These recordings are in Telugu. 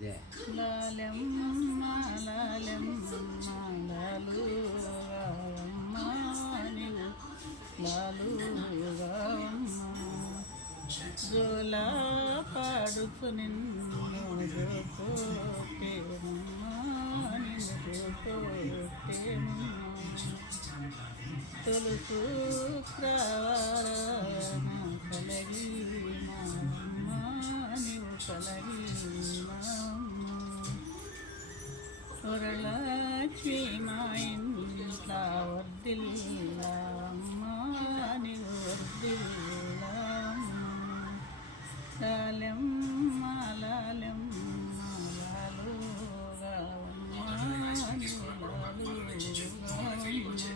లాలెమ్మ లాలెమ్మ లాలుగావమ్మ నీవు లాలుగావమ్మ జోలా పాడుచు నిన్ను జోకోటేమమ్మ నిన్ను జోకోటేమమ్మ తొలి శుక్రవారాన కలగి మావమ్మ నీవు కలగి మావమ్మ వరలక్ష్మి మా ఇంట్లో వర్దిల్లమ్మ నీవు వర్దిల్లమ్మ లాలెమ్మ లాలెమ్మ లాలుగావమ్మ నీవు లాలుగావమ్మ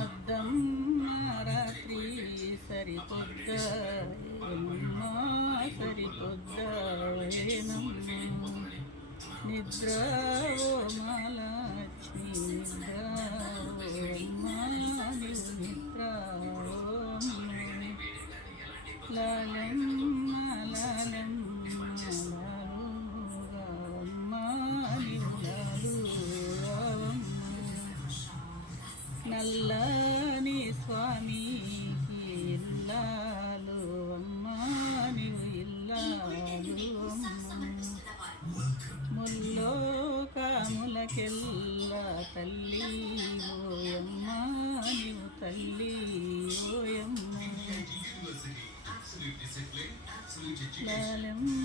అద్దమ్మ రాత్రి సరిపొద్దయేనమ్మ సరిపొద్దయేనమ్మ నిద్ర ఓ మహాలక్ష్మి నిద్ర ఓ నీవు నిద్ర లాలెమ్మ లాలెమ్మ లాలుగావమ్మ నీవు లాలుగావమ్మ నల్లని స్వామికి ఇల్లాలు అమ్మ నీవు ఇల్లాలు అమ్మ ముల్లోకములకెల్ల తల్లి ఓయమ్మ నీవు తల్లి ఓయమ్మ లాలెమ్మ